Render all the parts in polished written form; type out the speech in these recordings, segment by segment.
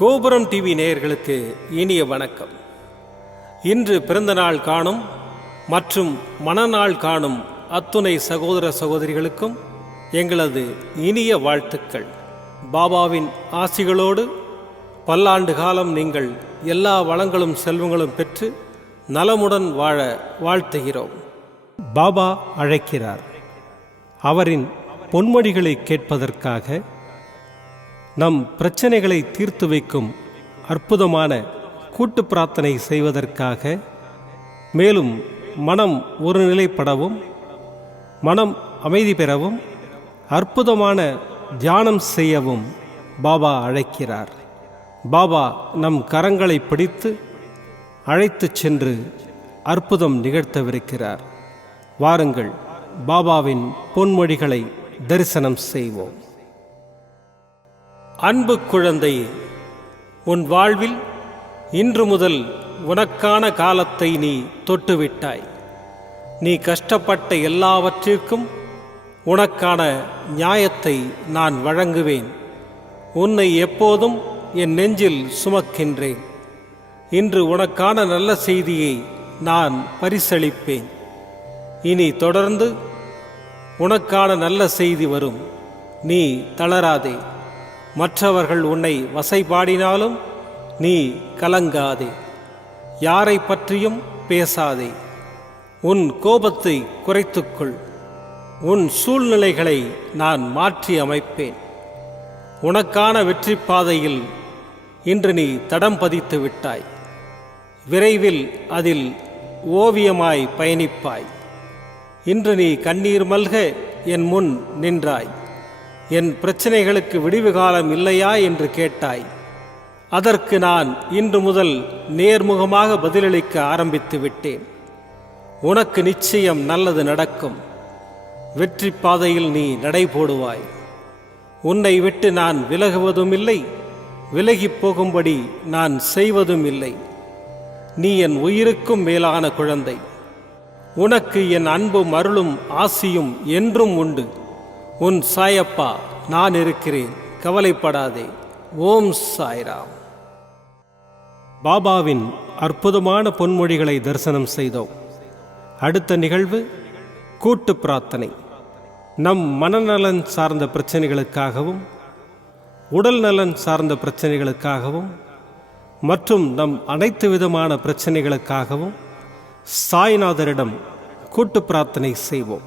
கோபுரம் டிவி நேயர்களுக்கு இனிய வணக்கம். இன்று பிறந்தநாள் காணும் மற்றும் மணநாள் காணும் அத்துணை சகோதர சகோதரிகளுக்கும் எங்களது இனிய வாழ்த்துக்கள். பாபாவின் ஆசிகளோடு பல்லாண்டு காலம் நீங்கள் எல்லா வளங்களும் செல்வங்களும் பெற்று நலமுடன் வாழ வாழ்த்துகிறோம். பாபா அழைக்கிறார். அவரின் பொன்மொழிகளை கேட்பதற்காக, நம் பிரச்சனைகளை தீர்த்து வைக்கும் அற்புதமான கூட்டு பிரார்த்தனை செய்வதற்காக, மேலும் மனம் ஒருநிலைப்படவும் மனம் அமைதி பெறவும் அற்புதமான தியானம் செய்யவும் பாபா அழைக்கிறார். பாபா நம் கரங்களை பிடித்து அழைத்துச் சென்று அற்புதம் நிகழ்த்தவிருக்கிறார். வாருங்கள், பாபாவின் பொன்மொழிகளை தரிசனம் செய்வோம். அன்பு குழந்தையே, உன் வாழ்வில் இன்று முதல் உனக்கான காலத்தை நீ தொட்டுவிட்டாய். நீ கஷ்டப்பட்ட எல்லாவற்றிற்கும் உனக்கான நியாயத்தை நான் வழங்குவேன். உன்னை எப்போதும் என் நெஞ்சில் சுமக்கின்றேன். இன்று உனக்கான நல்ல செய்தியை நான் பரிசளிப்பேன். இனி தொடர்ந்து உனக்கான நல்ல செய்தி வரும். நீ தளராதே. மற்றவர்கள் உன்னை வசைபாடினாலும் நீ கலங்காதே. யாரை பற்றியும் பேசாதே. உன் கோபத்தை குறைத்துக்கொள். உன் சூழ்நிலைகளை நான் மாற்றி அமைப்பேன். உனக்கான வெற்றி பாதையில் இன்று நீ தடம் பதித்து விட்டாய். விரைவில் அதில் ஓவியமாய் பயணிப்பாய். இன்று நீ கண்ணீர் மல்க என் முன் நின்றாய். என் பிரச்சனைகளுக்கு விடிவு காலம் இல்லையா என்று கேட்டாய். அதற்கு நான் இன்று முதல் நேர்முகமாக பதிலளிக்க ஆரம்பித்து விட்டேன். உனக்கு நிச்சயம் நல்லது நடக்கும். வெற்றி பாதையில் நீ நடை போடுவாய். உன்னை விட்டு நான் விலகுவதும் இல்லை, விலகி போகும்படி நான் செய்வதும் இல்லை. நீ என் உயிருக்கும் மேலான குழந்தை. உனக்கு என் அன்பும் அருளும் ஆசியும் என்றும் உண்டு. உன் சாயப்பா நான் இருக்கிறேன், கவலைப்படாதே. ஓம் சாய்ராம். பாபாவின் அற்புதமான பொன்மொழிகளை தரிசனம் செய்தோம். அடுத்த நிகழ்வு கூட்டு பிரார்த்தனை. நம் மனநலன் சார்ந்த பிரச்சனைகளுக்காகவும், உடல் நலன் சார்ந்த பிரச்சனைகளுக்காகவும் மற்றும் நம் அனைத்து விதமான பிரச்சனைகளுக்காகவும் சாய்நாதரிடம் கூட்டு பிரார்த்தனை செய்வோம்.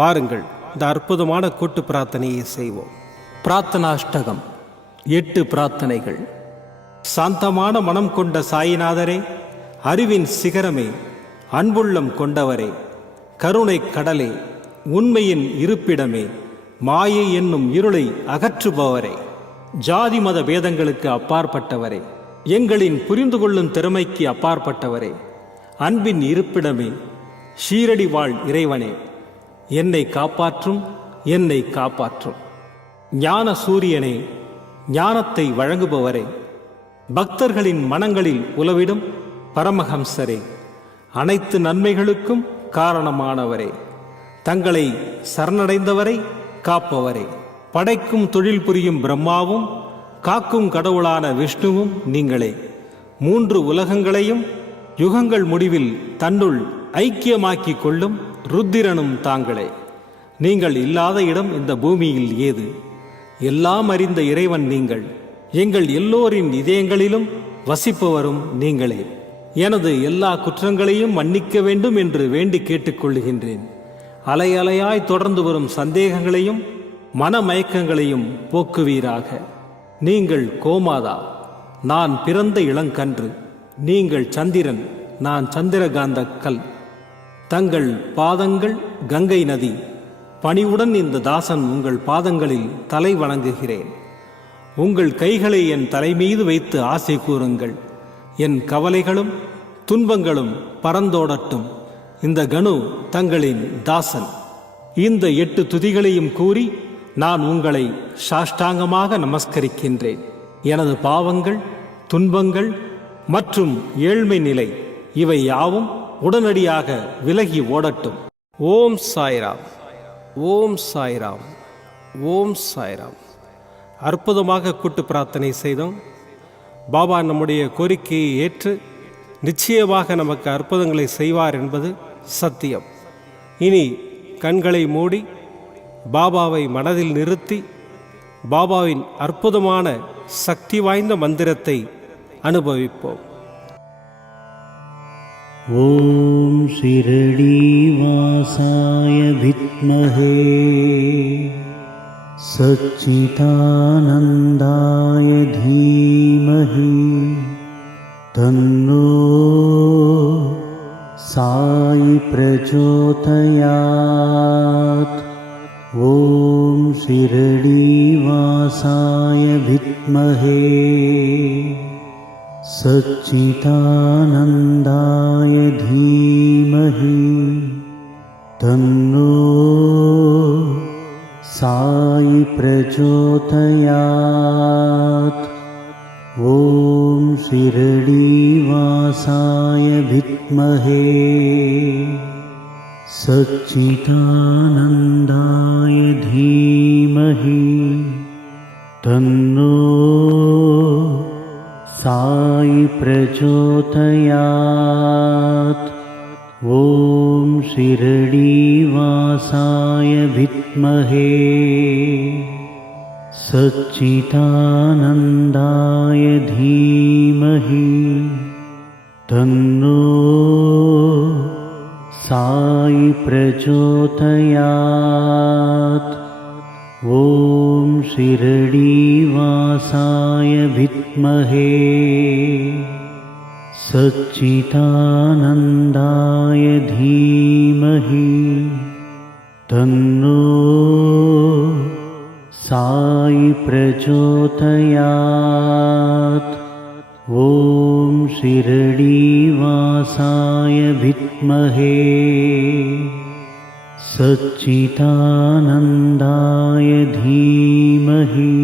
வாருங்கள், இந்த அற்புதமான கூட்டு பிரார்த்தனையை செய்வோம். பிரார்த்தனாஷ்டகம். 8 பிரார்த்தனைகள். சாந்தமான மனம் கொண்ட சாயிநாதரே, அறிவின் சிகரமே, அன்புள்ளம் கொண்டவரே, கருணை கடலே, உண்மையின் இருப்பிடமே, மாயை என்னும் இருளை அகற்றுபவரே, ஜாதி மத பேதங்களுக்கு அப்பாற்பட்டவரே, எங்களின் புரிந்து கொள்ளும் திறமைக்கு அப்பாற்பட்டவரே, அன்பின் இருப்பிடமே, ஷீரடி வாழ் இறைவனே, என்னை காப்பாற்றும், என்னை காப்பாற்றும். ஞான சூரியனே, ஞானத்தை வழங்குபவரே, பக்தர்களின் மனங்களில் உலவிடும் பரமஹம்சரே, அனைத்து நன்மைகளுக்கும் காரணமானவரே, தங்களை சரணடைந்தவரை காப்பவரே, படைக்கும் தொழில் புரியும் பிரம்மாவும் காக்கும் கடவுளான விஷ்ணுவும் நீங்களே. 3 உலகங்களையும் யுகங்கள் முடிவில் தன்னுள் ஐக்கியமாக்கிக் கொள்ளும் ருத்திரனும் தாங்களே. நீங்கள் இல்லாத இடம் இந்த பூமியில் ஏது? எல்லாம் அறிந்த இறைவன் நீங்கள். எங்கள் எல்லோரின் இதயங்களிலும் வசிப்பவரும் நீங்களே. எனது எல்லா குற்றங்களையும் மன்னிக்க வேண்டும் என்று வேண்டி கேட்டுக்கொள்ளுகின்றேன். அலை அலையாய் தொடர்ந்து வரும் சந்தேகங்களையும் மனமயக்கங்களையும் போக்குவீராக. நீங்கள் கோமாதா, நான் பிறந்த இளங்கன்று. நீங்கள் சந்திரன், நான் சந்திரகாந்த கல். தங்கள் பாதங்கள் கங்கை நதி. பணிவுடன் இந்த தாசன் உங்கள் பாதங்களில் தலை வணங்குகிறேன். உங்கள் கைகளை என் தலைமீது வைத்து ஆசை கூறுங்கள். என் கவலைகளும் துன்பங்களும் பறந்தோடட்டும். இந்த கணு தங்களின் தாசன். இந்த 8 துதிகளையும் கூறி நான் உங்களை சாஷ்டாங்கமாக நமஸ்கரிக்கின்றேன். எனது பாவங்கள், துன்பங்கள் மற்றும் ஏழ்மை நிலை இவை யாவும் உடனடியாக விலகி ஓடட்டும். ஓம் சாய்ராம். ஓம் சாய்ராம். ஓம் சாய்ராம். அற்புதமாக கூட்டு பிரார்த்தனை செய்தோம். பாபா நம்முடைய கோரிக்கையை ஏற்று நிச்சயமாக நமக்கு அற்புதங்களை செய்வார் என்பது சத்தியம். இனி கண்களை மூடி பாபாவை மனதில் நிறுத்தி பாபாவின் அற்புதமான சக்தி வாய்ந்த மந்திரத்தை அனுபவிப்போம். ஓம் ஷிரடி வாசாய வித்மஹே சச்சிதானந்தாய தீமஹி தன்னோ சாயி பிரச்சோதயாத். ஓம் ஷிரடி வாசாய வித்மஹே சச்சிதானந்தாய தீமஹி தன்னோ சாயி பிரச்சோதயாத். ஓம் ஷிரடி வாசாய வித்மஹே சச்சிதானந்தாய தீமஹி தன்னோ சாயி பிரச்சோதயாத். ஓம் ஷிரடி வாசாய வித்மஹே சச்சிதானந்தாய தீமஹி தன்னோ சாயி பிரச்சோதயாத். ஓம் ஷிரடி வாசாய வித்மஹே சச்சிதானந்தாய தீமஹி தன்னோ சாயி பிரச்சோதயாத். ஓம் ஷிரடி வாசாய வித்மஹே சச்சிதானந்தாய தீமஹி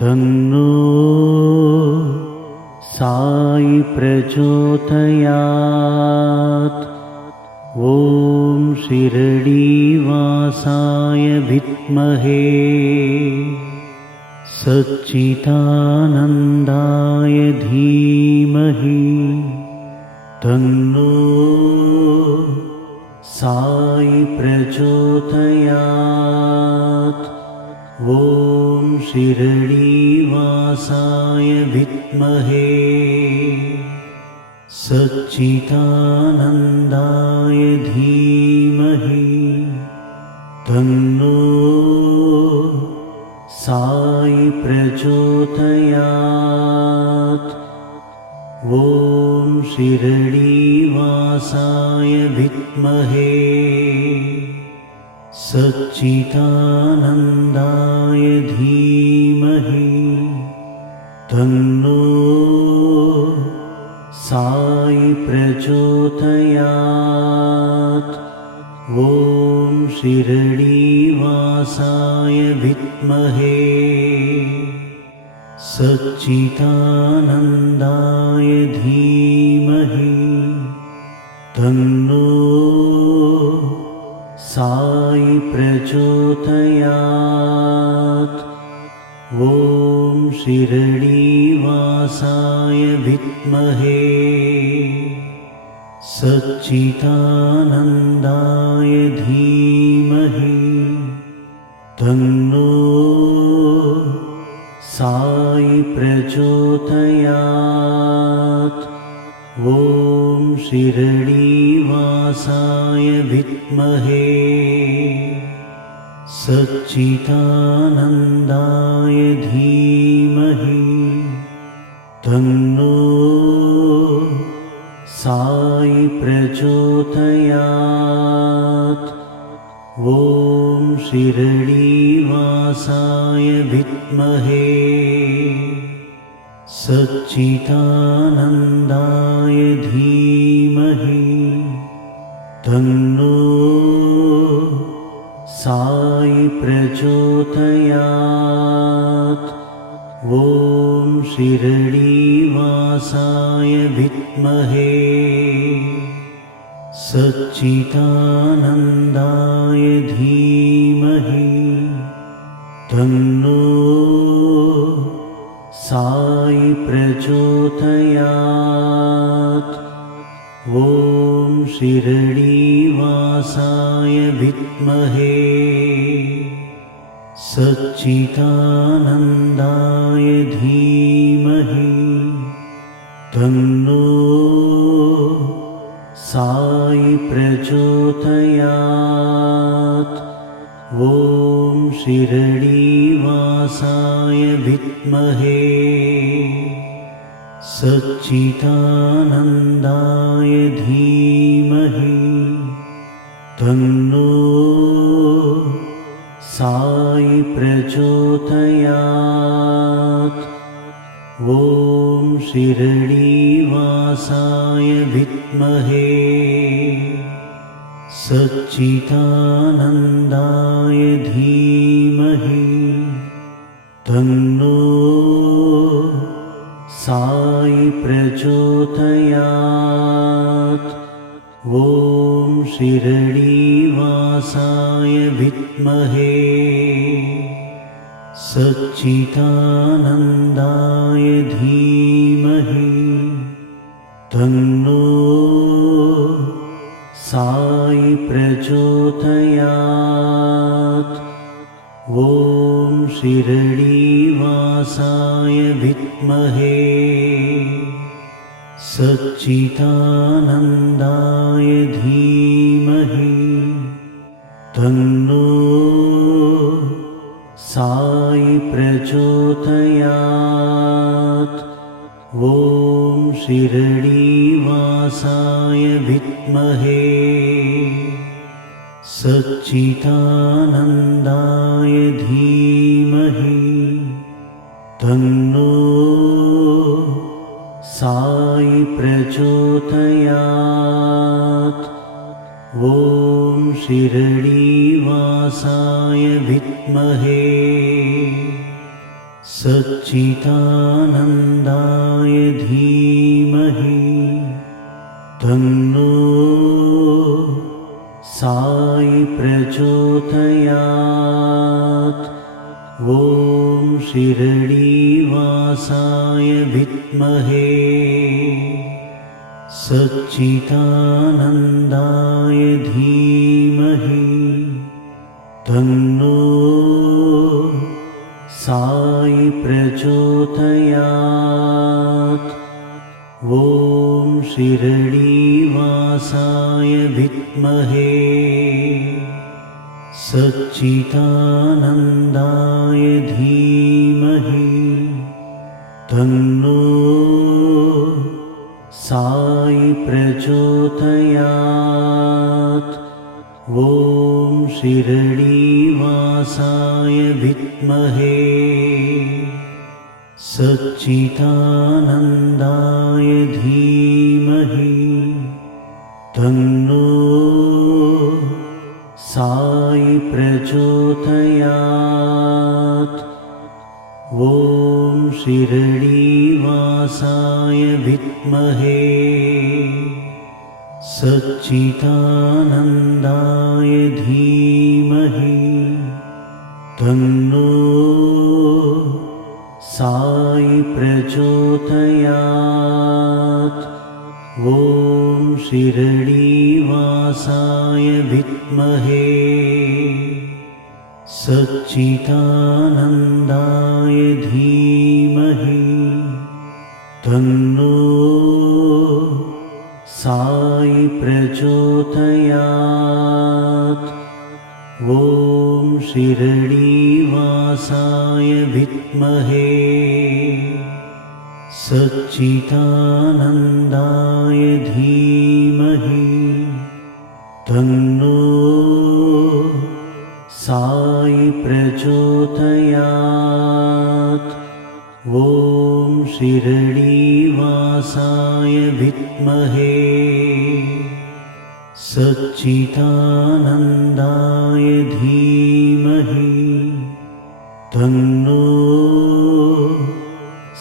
தன்னோ சாயி பிரச்சோதயாத். ஓம் ஷிரடி வாசாய வித்மஹே சச்சிதானந்தாய தீமஹி தன்னோ சாயி பிரச்சோதயாத். ஓம் ஷிரடி வாசாய வித்மஹே சச்சிதானந்தாய தீமஹி தன்னோ சாயி பிரச்சோதயாத். ஓம் ஷிரடி வாசாய வித்மஹே சச்சிதானந்தாய தீமஹி தன்னோ சாயி பிரச்சோதயாத். ஓம் ஷிரடி வாசாய வித்மஹே சச்சிதானந்தாய தீமஹி தன்னோ சாயி பிரச்சோதயாத். ஓம் ஷிரடி வாசாய வித்மஹே சச்சிதானந்தாய தீமஹி தன்னோ சாயி பிரச்சோதயாத். ஓம் ஷிரடி வாசாய வித்மஹே சச்சிதானந்தாய தீமஹி தன்னோ சாயி பிரச்சோதயாத். ஓம் ஷிரடி வாசாய வித்மஹே சச்சிதானந்தாய தீமஹி தன்னோ சாயி பிரச்சோதயாத். ஓம் ஷிரடி வாசாய வித்மஹே சச்சிதானந்தாய தீமஹி தன்னோ சாயி प्रचोदयात्। ॐ शिरडीवासाय विद्महे सच्चिदानन्दाय धीमहि तन्नो साई प्रचोदयात्। ॐ शिरडीवासाय विद्महे सच्चिदानन्दाय धीमहि तन्नो साई प्रचोदयात्। ॐ शिरडीवासाय विद्महे सच्चिदानन्दाय धीमहि तन्नो साई प्रचोदयात्। ॐ शिरडीवासाय विद्महे सच्चिदानन्दाय धीमहि तन्नो साई प्रचोदयात्। ॐ शिरडीवासाय विद्महे सच्चिदानन्दाय धीमहि तन्नो साई प्रचोदयात्। ॐ शिरडीवासाय विद्महे सच्चिदानन्दाय धीमहि तन्नो साई प्रचोदयात्। ॐ शिरडीवासाय विद्महे सच्चिदानन्दाय धीमहि तन्नो साई प्रचोदयात्। ॐ शिरडीवासाय विद्महे सच्चिदानन्दाय धीमहि तन्नो साई प्रचोदयात्। ॐ शिरडीवासाय विद्महे सच्चिदानन्दाय धीमहि तन्नो साई प्रचोदयात्। ॐ शिरडीवासाय विद्महे सच्चिदानन्दाय धीमहि तन्नो साई प्रचोदयात्। ॐ शिरडीवासाय विद्महे सच्चिदानन्दाय धीमहि तन्नो साई प्रचोदयात्। ॐ शिरडीवासाय विद्महे सच्चिदानन्दाय धीमहि तन्नो साई प्रचोदयात्। ॐ शिरडीवासाय विद्महे सच्चिदानन्दाय धीमहि तन्नो साई प्रचोदयात्। ॐ शिरडीवासाय विद्महे सच्चिदानन्दाय धीमहि तन्नो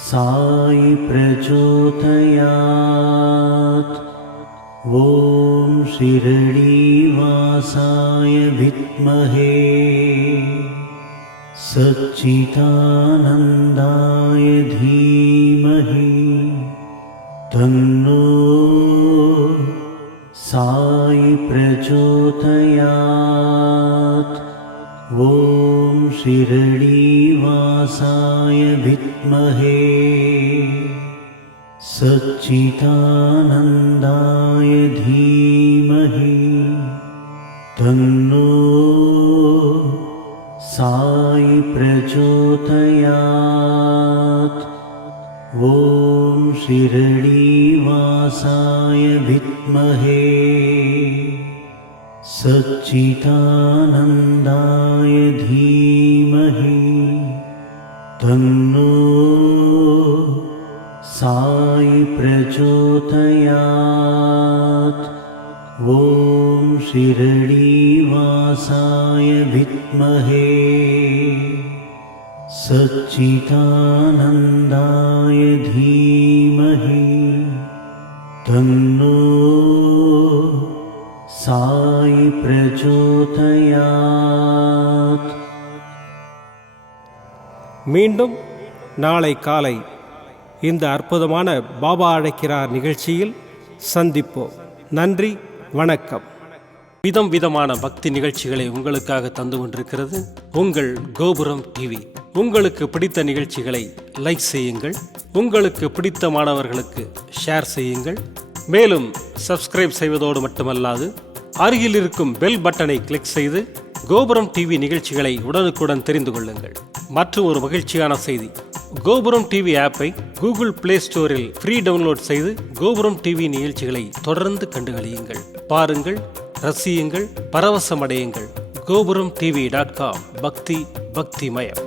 साई प्रचोदयात्। ॐ शिरडीवासाय विद्महे सच्चिदानन्दाय धीमहि तन्नो साई प्रचोदयात्। ॐ शिरडीवासाय विद्महे सच्चिदानन्दाय धीमहि तन्नो साई प्रचोदयात्। ॐ शिरडीवासाय विद्महे सच्चिदानन्दाय धीमहि तन्नो साई प्रचोदयात्। ॐ शिरडीवासाय विद्महे सच्चिदानन्दाय धीमहि तन्नो साई प्रचोदयात्। மீண்டும் நாளை காலை இந்த அற்புதமான பாபா அழைக்கிறார் நிகழ்ச்சியில் சந்திப்போம். நன்றி, வணக்கம். விதம் விதமான பக்தி நிகழ்ச்சிகளை உங்களுக்காக தந்து கொண்டிருக்கிறது உங்கள் கோபுரம் டிவி. உங்களுக்கு பிடித்த நிகழ்ச்சிகளை லைக் செய்யுங்கள், உங்களுக்கு பிடித்த மாணவர்களுக்கு ஷேர் செய்யுங்கள். மேலும் சப்ஸ்கிரைப் செய்வதோடு மட்டுமல்லாது அருகில் இருக்கும் பெல் பட்டனை கிளிக் செய்து கோபுரம் டிவி நிகழ்ச்சிகளை உடனுக்குடன் தெரிந்து கொள்ளுங்கள். மற்றும் ஒரு மகிழ்ச்சியான செய்தி, கோபுரம் டிவி ஆப்பை கூகுள் பிளே ஸ்டோரில் ஃப்ரீ டவுன்லோட் செய்து கோபுரம் டிவி நிகழ்ச்சிகளை தொடர்ந்து கண்டுகளியுங்கள், பாருங்கள், ரசியுங்கள், பரவசமடையுங்கள். gopuramtv.com பக்தி பக்திமயம்.